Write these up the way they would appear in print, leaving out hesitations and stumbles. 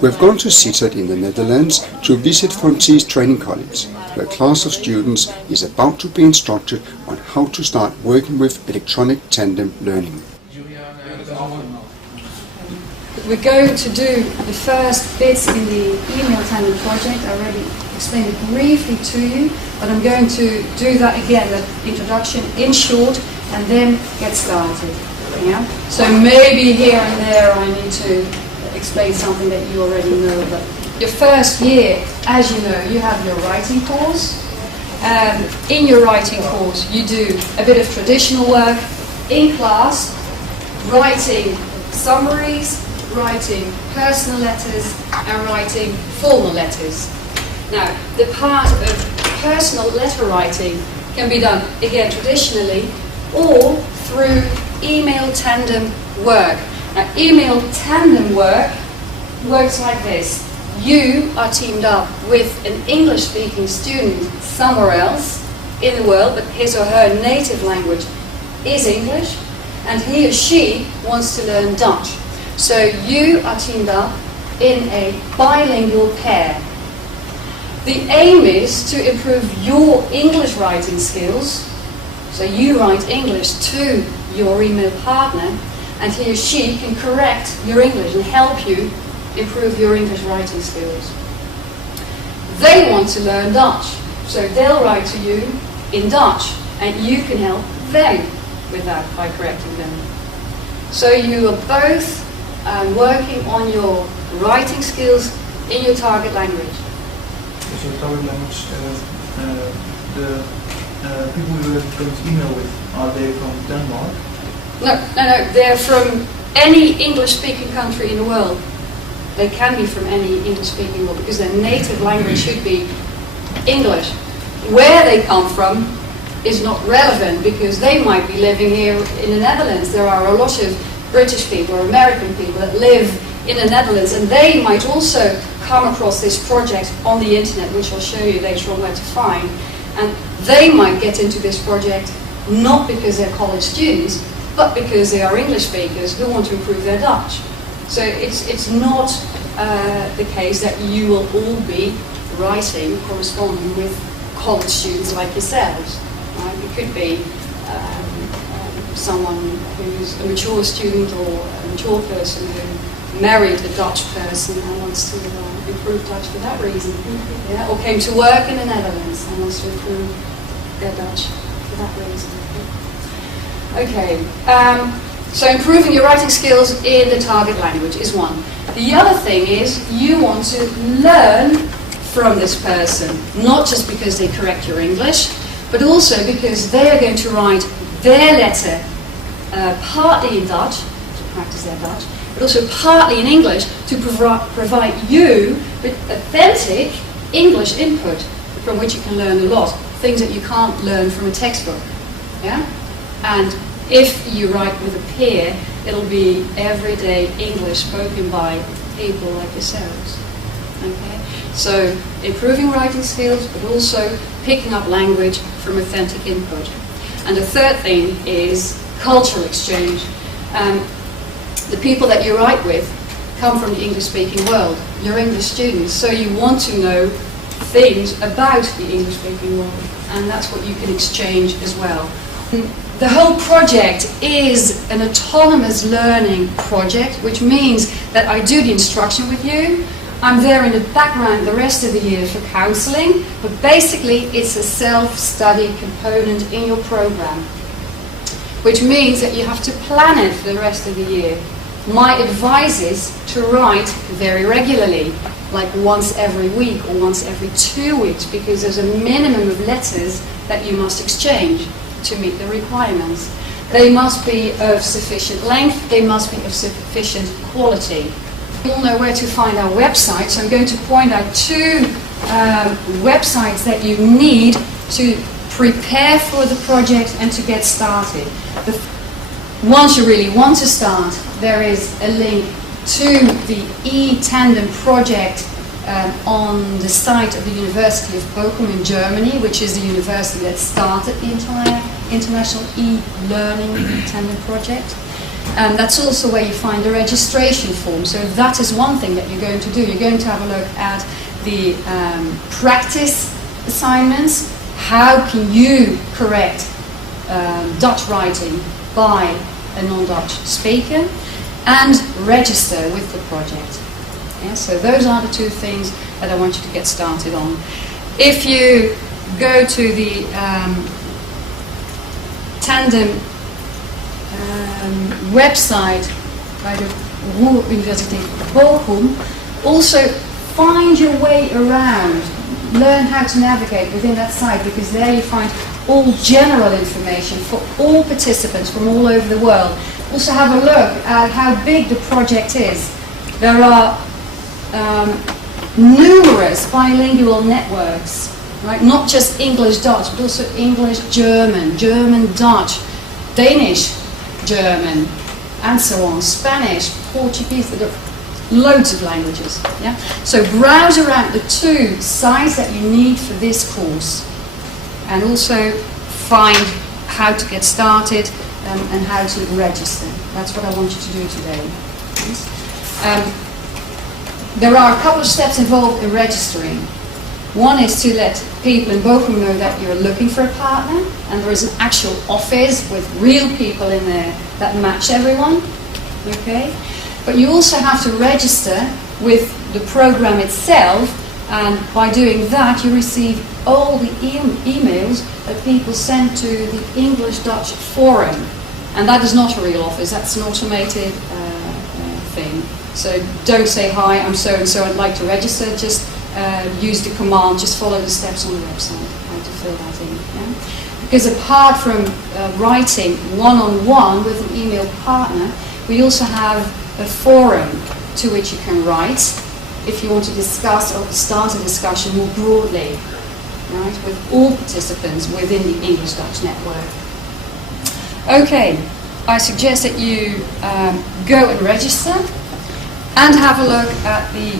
We have gone to Sittard in the Netherlands to visit Frontiers Training College, where a class of students is about to be instructed on how to start working with electronic tandem learning. We're going to do the first bits in the email tandem project. I already explained it briefly to you, but I'm going to do that again, the introduction in short, and then get started. Yeah? So maybe here and there I need to explain something that you already know, but your first year, as you know, you have your writing course. In your writing course you do a bit of traditional work in class, writing summaries, writing personal letters and writing formal letters. Now, the part of personal letter writing can be done, again, traditionally or through email tandem work. Now, email tandem work works like this. You are teamed up with an English-speaking student somewhere else in the world, but his or her native language is English, and he or she wants to learn Dutch. So you are teamed up in a bilingual pair. The aim is to improve your English writing skills. So you write English to your email partner, and he or she can correct your English and help you improve your English writing skills. They want to learn Dutch, so they'll write to you in Dutch, and you can help them with that by correcting them. So you are both working on your writing skills in your target language. Is your target language the people you are going to email with, are they from Denmark? No, they're from any English-speaking country in the world. They can be from any English-speaking world because their native language should be English. Where they come from is not relevant because they might be living here in the Netherlands. There are a lot of British people or American people that live in the Netherlands, and they might also come across this project on the internet, which I'll show you later on where to find, and they might get into this project not because they're college students, but because they are English speakers who want to improve their Dutch. So it's not the case that you will all be writing, corresponding with college students like yourselves. Right? It could be someone who's a mature student or a mature person who married a Dutch person and wants to improve Dutch for that reason. Yeah? Or came to work in the Netherlands and wants to improve their Dutch for that reason. Okay, so improving your writing skills in the target language is one. The other thing is you want to learn from this person, not just because they correct your English, but also because they are going to write their letter partly in Dutch, to practice their Dutch, but also partly in English to provide you with authentic English input from which you can learn a lot, things that you can't learn from a textbook. Yeah? And if you write with a peer, it'll be everyday English spoken by people like yourselves. Okay? So improving writing skills, but also picking up language from authentic input. And the third thing is cultural exchange. The people that you write with come from the English-speaking world. You're English students, so you want to know things about the English-speaking world, and that's what you can exchange as well. The whole project is an autonomous learning project, which means that I do the instruction with you. I'm there in the background the rest of the year for counselling, but basically it's a self-study component in your program, which means that you have to plan it for the rest of the year. My advice is to write very regularly, like once every week or once every 2 weeks, because there's a minimum of letters that you must exchange to meet the requirements. They must be of sufficient length, they must be of sufficient quality. You all know where to find our website, so I'm going to point out 2 websites that you need to prepare for the project and to get started. Once you really want to start, there is a link to the eTandem project on the site of the University of Bochum in Germany, which is the university that started the entire international e-learning eTandem project. And that's also where you find the registration form. So that is one thing that you're going to do. You're going to have a look at the practice assignments. How can you correct Dutch writing by a non-Dutch speaker? And register with the project. Yeah, so those are the two things that I want you to get started on. If you go to the Tandem website by the Ruhr Universiteit Bochum, also find your way around, learn how to navigate within that site, because there you find all general information for all participants from all over the world. Also have a look at how big the project is. There are numerous bilingual networks, right? Not just English-Dutch, but also English-German, German-Dutch, Danish-German, and so on, Spanish, Portuguese, there are loads of languages. Yeah? So browse around the two sites that you need for this course, and also find how to get started and how to register. That's what I want you to do today. There are a couple of steps involved in registering. One is to let people in Bochum know that you're looking for a partner, and there is an actual office with real people in there that match everyone. Okay? But you also have to register with the program itself, and by doing that you receive all the emails that people send to the English-Dutch forum. And that is not a real office, that's an automated thing. So don't say, hi, I'm so-and-so, I'd like to register, just use the command, just follow the steps on the website, how to fill that in. Yeah? Because apart from writing one-on-one with an email partner, we also have a forum to which you can write if you want to discuss or start a discussion more broadly, right, with all participants within the English-Dutch network. Okay, I suggest that you go and register and have a look at the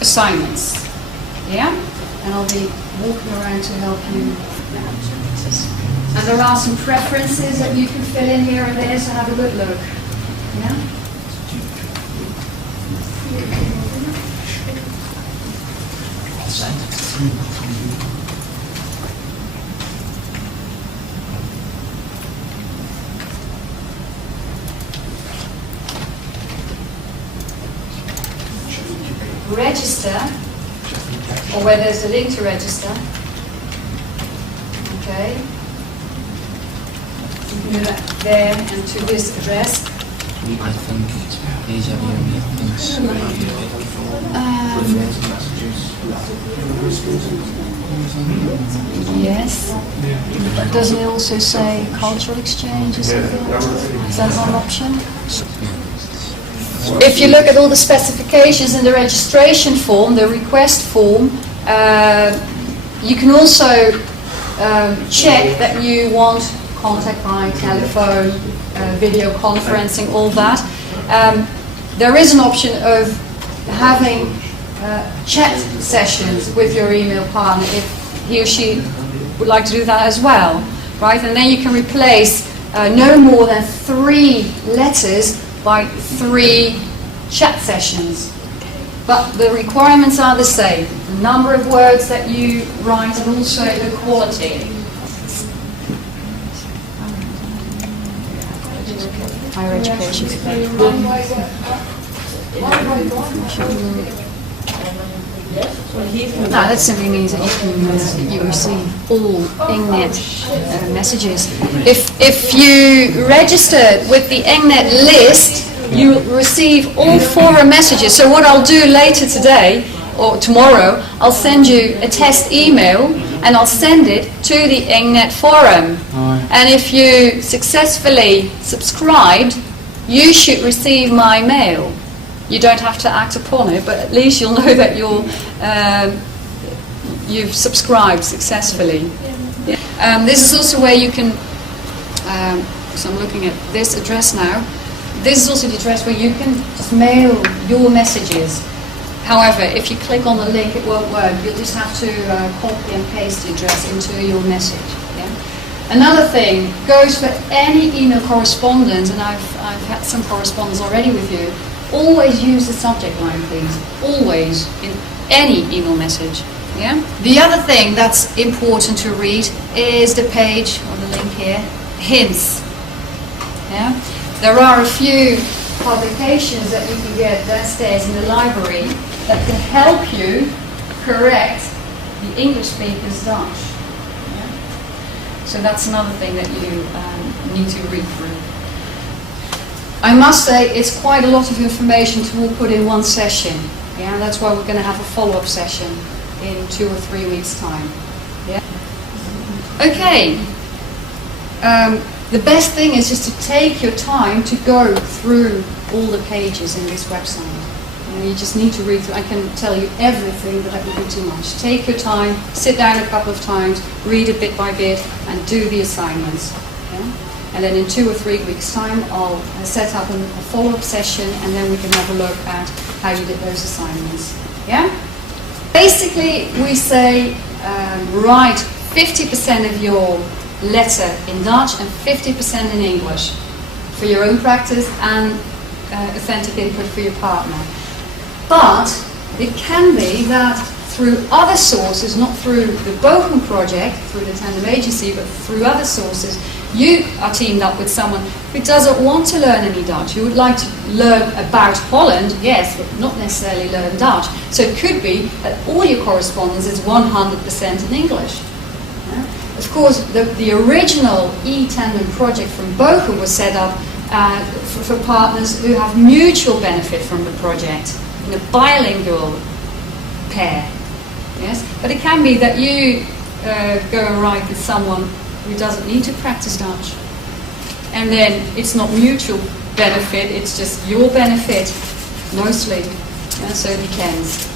assignments. Yeah? And I'll be walking around to help you. And there are some preferences that you can fill in here and there, so have a good look. Yeah? Register, or where there's a link to register. Okay. You can do that there and to this address. I think these are the only things Yes. But doesn't it also say cultural exchange or something? Is that one option? If you look at all the specifications in the registration form, the request form, you can also check that you want contact by telephone, video conferencing, all that. There is an option of having chat sessions with your email partner if he or she would like to do that as well, right? And then you can replace no more than 3 letters by 3 chat sessions. But the requirements are the same. The number of words that you write and also the quality. Higher education. No, that simply means that you receive all Engnet messages. If you register with the Engnet list, you will receive all forum messages. So what I'll do later today or tomorrow, I'll send you a test email and I'll send it to the Engnet forum. And if you successfully subscribed, you should receive my mail. You don't have to act upon it, but at least you'll know that you've subscribed successfully. This is also where you can, so I'm looking at this address now. This is also the address where you can just mail your messages. However, if you click on the link, it won't work. You'll just have to copy and paste the address into your message. Yeah? Another thing goes for any email correspondence, and I've had some correspondence already with you. Always use the subject line, please. Always, in any email message. Yeah. The other thing that's important to read is the page or the link here, hints. Yeah. There are a few publications that you can get downstairs in the library that can help you correct the English speaker's Dutch. So that's another thing that you need to read through. I must say it's quite a lot of information to all put in one session. Yeah, that's why we're going to have a follow-up session in 2 or 3 weeks' time. Yeah. Okay. The best thing is just to take your time to go through all the pages in this website. You just need to read through. I can tell you everything, but that would be too much. Take your time, sit down a couple of times, read it bit by bit, and do the assignments. Yeah? And then in 2 or 3 weeks' time, I'll set up a follow-up session, and then we can have a look at how you did those assignments. Yeah? Basically, we say write 50% of your letter in Dutch and 50% in English for your own practice and authentic input for your partner. But it can be that through other sources, not through the Bochum project, through the Tandem agency, but through other sources, you are teamed up with someone who doesn't want to learn any Dutch, who would like to learn about Holland, yes, but not necessarily learn Dutch. So it could be that all your correspondence is 100% in English. Yeah? Of course, the original eTandem project from Bochum was set up for partners who have mutual benefit from the project. In a bilingual pair, yes. But it can be that you go and write with someone who doesn't need to practice Dutch, and then it's not mutual benefit; it's just your benefit, mostly. Yeah, so it depends.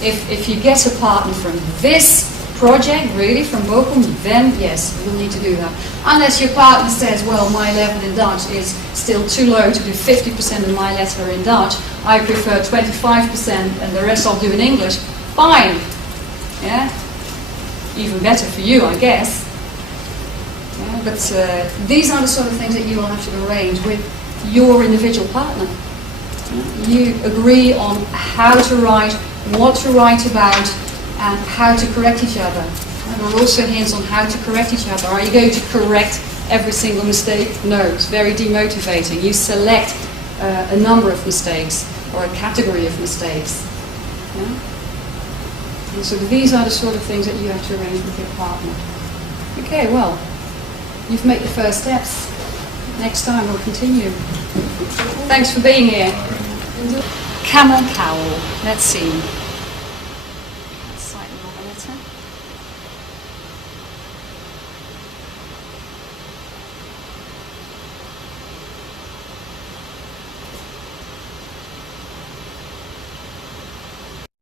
If you get a partner from this project, really from Bochum, then yes, you'll need to do that. Unless your partner says, well, my level in Dutch is still too low to do 50% of my letter in Dutch, I prefer 25% and the rest I'll do in English, fine. Yeah? Even better for you, I guess. Yeah, but these are the sort of things that you will have to arrange with your individual partner. You agree on how to write, what to write about, and how to correct each other. And there are also hints on how to correct each other. Are you going to correct every single mistake? No, it's very demotivating. You select a number of mistakes or a category of mistakes. Yeah? And so these are the sort of things that you have to arrange with your partner. Okay, well, you've made the first steps. Next time we'll continue. Thanks for being here. Camel cowl. Let's see. Slightly longer letter.